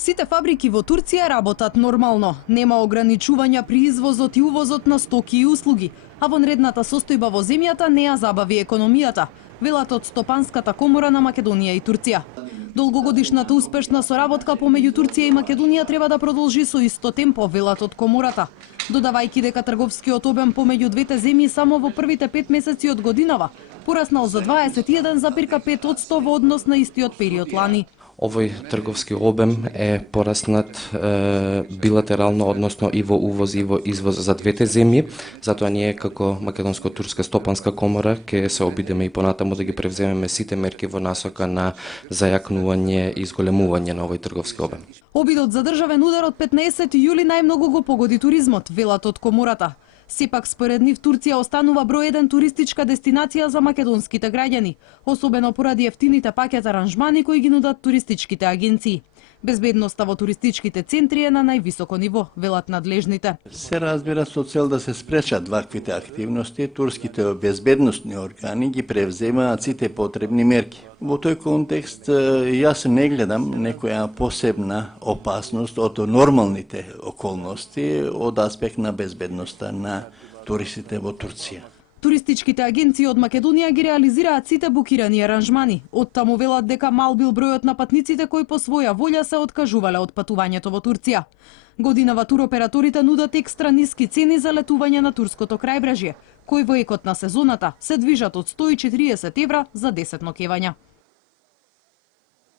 Сите фабрики во Турција работат нормално. Нема ограничувања при извозот и увозот на стоки и услуги, а вонредната состојба во земјата не ја забави економијата, велат од Стопанската комора на Македонија и Турција. Долгогодишната успешна соработка помеѓу Турција и Македонија треба да продолжи со исто темпо, велат од комората, додавајќи дека трговскиот обем помеѓу двете земји само во првите 5 месеци од годинава пораснал за 21,5% во однос на истиот период лани. Овој трговски обем е пораснат билатерално, односно и во увоз и во извоз за двете земји. Затоа ние како Македонско-турска стопанска комора ќе се обидеме и понатаму да ги превземеме сите мерки во насока на зајакнување и изголемување на овој трговски обем. Обидот за државен удар од 15 јули најмногу го погоди туризмот, велат од комората. Сепак според нив Турција останува број 1 туристичка дестинација за македонските граѓани, особено поради ефтините пакет аранжмани кои ги нудат туристичките агенции. Безбедноста во туристичките центри е на највисоко ниво, велат надлежните. Се разбира со цел да се спречат ваквите активности, турските безбедносни органи ги превземаат сите потребни мерки. Во тој контекст јас не гледам некоја посебна опасност од нормалните околности од аспект на безбедноста на туристите во Турција. Туристичките агенции од Македонија ги реализираат сите букирани аранжмани. Оттаму велат дека мал бил бројот на патниците кои по своја волја се откажувале од патувањето во Турција. Годинава туроператорите нудат екстра ниски цени за летување на турското крајбрежје, кои во екот на сезоната се движат од 140 евра за 10 ноќевања.